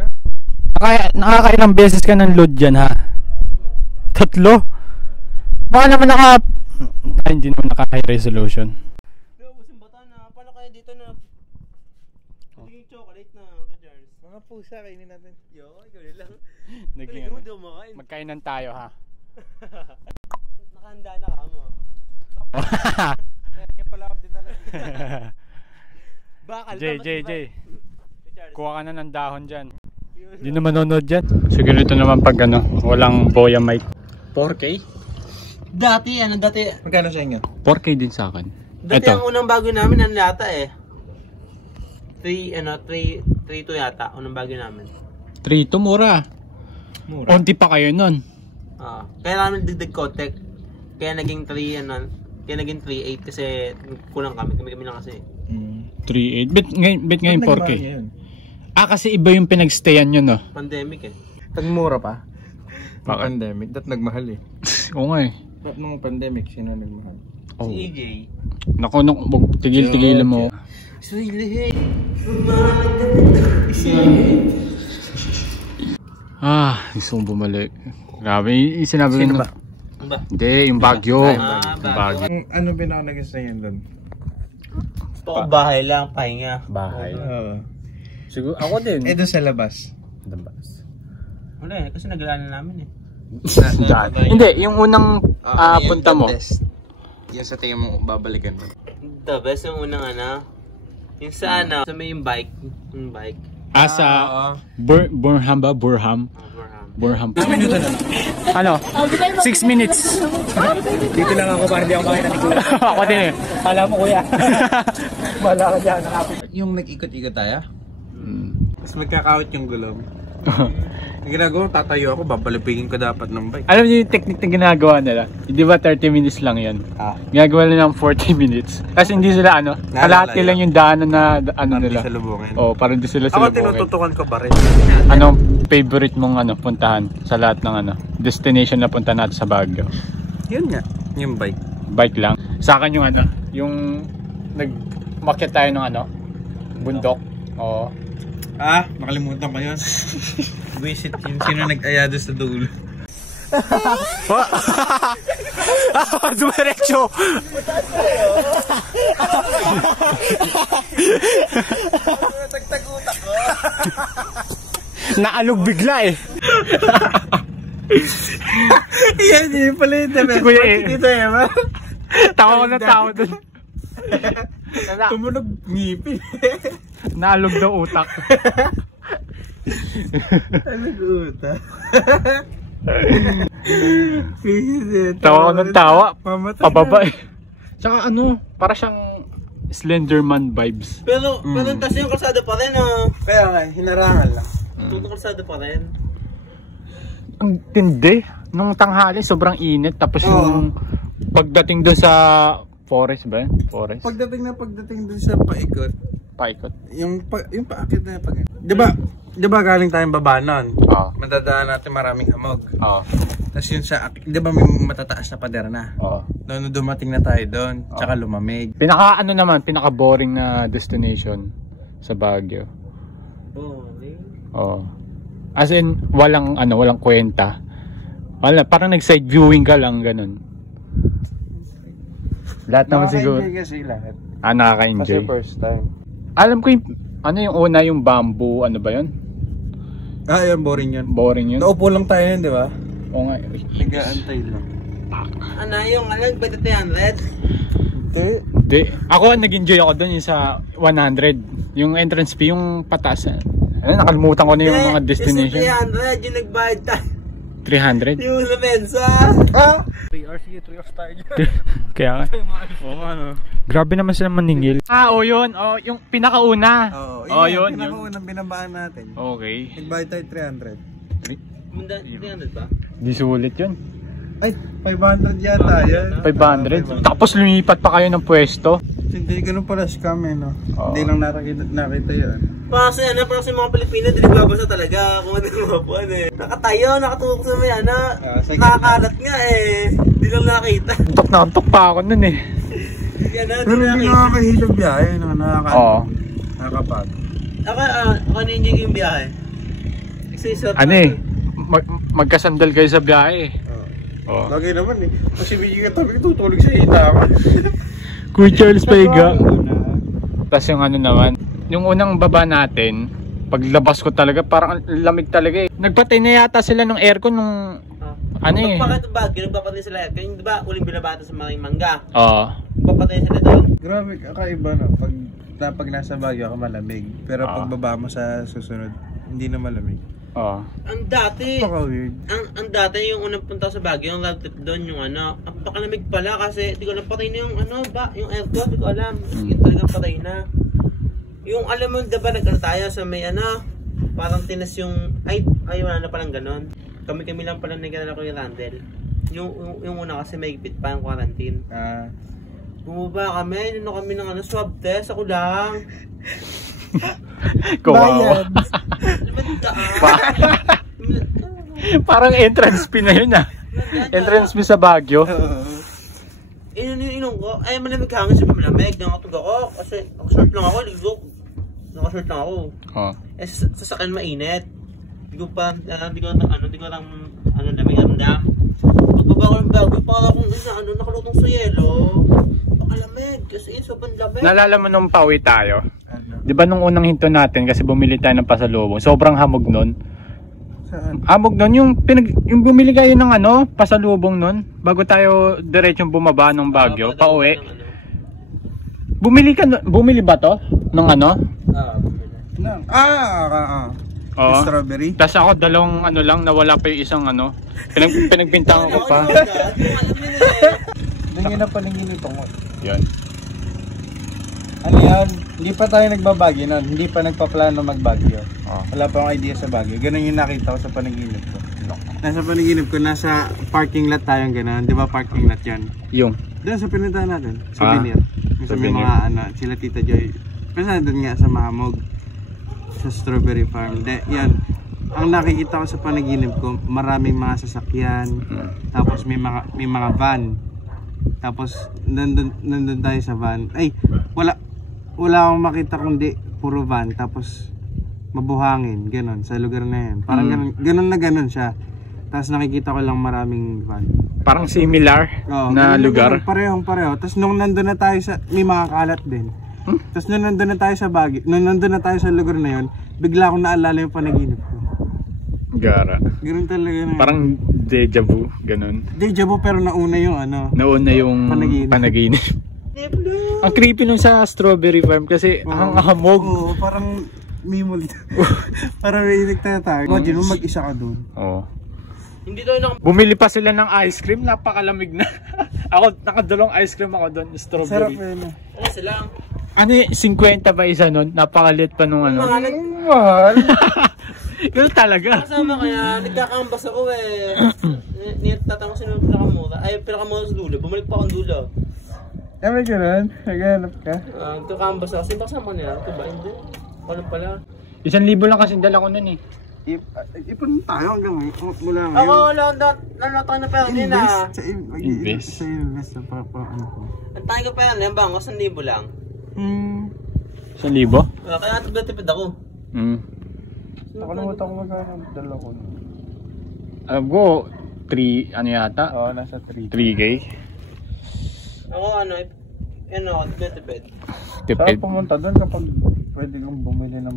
na. Nakakailang beses ka ng load dyan, ha? 3? Baka naman ay, hindi naman naka-high resolution. Ubusin bata na. Paano kaya dito na naging chocolate na Charles? Mga pusa, kainin natin. Yo, ikaw lang. Naging Talaga mo di kumakain. magkainan tayo, ha? Nakahanda na ka mo. Kaya pala ako dinala. Bakal J. Kuha ka na ng dahon dyan. Hindi na manonood dyan. Siguro ito naman pag walang boya mic. 4K? Dati. Magkano sa inyo? 4K din sa akin. Dati Ito. ang unang bago namin, ano yata 3-2 yata, unang bago namin. 3 to mura. Onti pa kayo nun. Kaya namin digdig kontek. Kaya naging 3.8 kasi kulang kami lang kasi. 3.8. Bet ngayon 4K. Kasi iba yung pinagstayan nyo, no? Pandemic Tagmura pa. Pandemic. Dat nagmahal eh. Oo nga eh. Ba't nung pandemic, sino nagmahal? Si EJ. Naku, tigil-tigil mo. Gusto kong bumalik. Grabe, yung sinabi Sino ko ba? Hindi, yung Baguio. Baguio. Ano pinaka-nag-stayan doon? Gusto ko bahay lang, pahinga. Bahay. Siguro, ako din. Doon sa labas. Wala kasi naglaan na namin Hindi, yung unang punta mo. Yung sa tingin mo, babalikan mo. The best yung unang yung sa sa may yung bike. Sa Burham ba? Burham. 6 minuto na. 6 minutes. Dito lang ako para hindi ako makita ni Kuya. Ako din eh. Kala mo Kuya. Wala ka dyan. Yung nag-ikot-ikot tayo? Tapos magkakawit yung gulong. Ang ginagawa, tatayo ako, babalipigin ko dapat ng bike. Alam niyo yung technique na ginagawa nila? Di ba 30 minutes lang yan? Ginagawa nila ng 40 minutes. Kasi hindi sila kalahati lang yung daanan na nila. Para di sila Ako salubungin. tinututukan ko ba rin? Anong favorite mong puntahan sa lahat ng destination na punta natin sa Baguio? Yun nga, yung bike. Bike lang. Sa akin yung yung nagmakyat tayo ng bundok. Oo. Nakalimutan ko yun. Visit yung sino nag-ayado sa dulo. Dumiretso! Tagtagutak ko. Naalog bigla eh. Yan pala yung dami. Kuya eh. Dito ba? Tawa ko na tao dun. Tumunog ngipin. Naalog daw utak. Nag-utak. Tawa ko ng tawa. Pababa eh. Tsaka para siyang Slenderman vibes. Pero kasi yung kalsada pa rin Kaya nga, hinarangan lang. Tutong kalsada pa rin. Ang tindi. Nung tanghali sobrang init. Tapos yung pagdating doon sa forest ba? Forest? Pagdating dun sa paikot. Yung paakit na pag. 'Di ba galing tayong baba nun? Madadaan natin maraming hamog. Tapos yun di ba may matataas na pader na? Noon dumating na tayo doon, tsaka lumamig. Pinaka-boring na destination sa Baguio. Boring? As in, walang kwenta. Parang nag-side viewing ka lang, ganun. Lahat naman siguro. Nakaka-enjoy kasi lahat. Nakaka-enjoy. Kasi first time. Alam ko yung una yung bamboo, ba yun? Yun, boring yun. Boring yun. Naupo lang tayo yun, di ba? Oo nga. Nag-aantay lang. Yung ba 300? Hindi. Ako, nag-enjoy ako dun yung sa 100. Yung entrance fee, yung pataas. Nakalimutan ko na yung mga destination. Yung 300, yung nagbayad tayo. 300? Yung sa mensa. 3 hours, sige, 3 hours tayo dyan. Kaya nga. Grabe naman sila maningil. Yun. Yung pinakauna. Yun. Pinakaunang binabaan natin. Okay. Nagbayad tayo 300. 300 ba? Di sulit yun. Ay, 500 yata yan. 500? Tapos lumipat pa kayo ng pwesto. Hindi, ganun pala scam no? Hindi lang nakita yun. Kasi parang sa mga Pilipino, hindi nagbabasa talaga kung ano yung mga buwan Nakatayo, nakatukok sa may nakakalat nga Hindi lang nakita. Antok na antok pa ako nun eh. Pero hindi nakakahilog biyahe, nakakapag. Ako na-enjoy yung biyahe. Ano eh, magkasandal kayo sa biyahe. Oh. Lagi naman eh. Kasi bigyan ka tabi, tutulog sa hita ako. Kuya Charles Paiga. Tapos yung ano naman, yung unang baba natin, paglabas ko talaga, parang lamig talaga eh. Nagpatay na yata sila ng aircon nung ano eh. Nagpapatay sila aircon, di ba uling binabata sa mga mangga? Oo. Nagpapatay sila doon. Grabe, kakaiba no. Pag nasa Baguio ka malamig, pero pag baba mo sa susunod, hindi na malamig. Oo. Ang dati, weird. ang dati yung unang punta sa Baguio, yung love trip doon, yung ano, ang pakalamig pala kasi di ko alam patay na yung ano ba, yung aircon, di ko alam. Yung talagang patay na. Yung alam mo, diba nagkano tayo sa may ano, parang tinas yung, ay wala na palang ganon. Kami lang pala nagkano ko yung Randall. Yung una kasi may higpit pa yung quarantine. Bumaba kami, nino kami ng ano, swab test, ako lang. Kawawa. Parang entrance fee na yun ah. Entrance fee sa Baguio. Inom ko, ay malamig hangin siya, malamig. Nakatug ako, kasi nakashort lang ako, ligo. Nakashort lang ako. Eh, sasakyan mainit. Di ko lang lamig ramdam. Pagbaba ko ng Baguio, para akong nakalutong sa yelo. Pakalamig, kasi sobrang lamig. Naalala mo nung pauwi tayo? Di ba nung unang hinto natin kasi bumili tayo ng pasalubong, sobrang hamog nun. Saan? Hamog nun, yung bumili kayo ng ano, pasalubong nun, bago tayo diretsong bumaba ng Baguio, pauwi. Bumili ba to? Nung ano? Bumili. Strawberry? Tapos ako dalawang ano lang, nawala pa yung isang ano, pinagbintangan ko pa. Hindi na paling ginitong. Yan. Ano yan? Hindi pa tayo nagbabagyo nun. Hindi pa nagpaplano magbagyo. Wala pa akong idea sa Baguio. Ganun yung nakita ko sa panaginip ko. Nasa panaginip ko, nasa parking lot tayong ganun. Di ba parking lot yan? Yung? Doon sa pinuntahan natin. Souvenir. Sa may mga ano, sila Tita Joy. Kasi doon nga sa Mahamog. Sa Strawberry Farm. Yan. Ang nakikita ko sa panaginip ko, maraming mga sasakyan. Tapos may mga van. Tapos nandun tayo sa van. Ay, wala akong makita kundi puro van, tapos mabuhangin, ganon, sa lugar na yan. Parang ganon siya. Tapos nakikita ko lang maraming van. Parang similar na lugar. Parehong-pareho. Tapos nung nandun na tayo sa, may mga kalat din. Tapos nung nandun na tayo sa Baguio, nung nandun na tayo sa lugar na yon, bigla akong naalala yung panaginip ko. Gara. Ganon talaga na. Parang deja vu, ganon. Deja vu, pero nauna yung ano. Nauna yung panaginip. Ang creepy nun sa Strawberry Farm kasi ang hamog. Oo, parang mimol. Parang may nagtatag. Imagine mo mag-isa ka doon. Oo. Hindi tayo Bumili pa sila ng ice cream, napakalamig na. Ako, nakadalong ice cream ako doon, strawberry. Sarap yun. Ano sila? Ano 50 ba isa nun? Napakalit pa nung ano. Mahal. Ganun talaga. Kasama kaya, nagkakambas ako eh. Tatanong sino yung pinakamura. Ay, pinakamura sa dulo. Bumalik pa akong dulo. May ganun? Naghanap ka? Nagkakambas ako. Sino ba kasama nila? Ito ba? Hindi. Wala pala. 1,000 lang kasi dala ko nun eh. Ipon tayo hanggang mula ngayon. Ako, lalata na pera din ah. Invest? Sa invest sa ano ko. Ang tayo ko pera na, bang? 1,000 lang. 1,000? Kaya natipid ako. Nakalimutan ko magkano dala ko. Alam ko, 3, ano yata? Oo, nasa 3. 3K? Ako tipid. Tipid. Saan pumunta doon kapag pwede kang bumili ng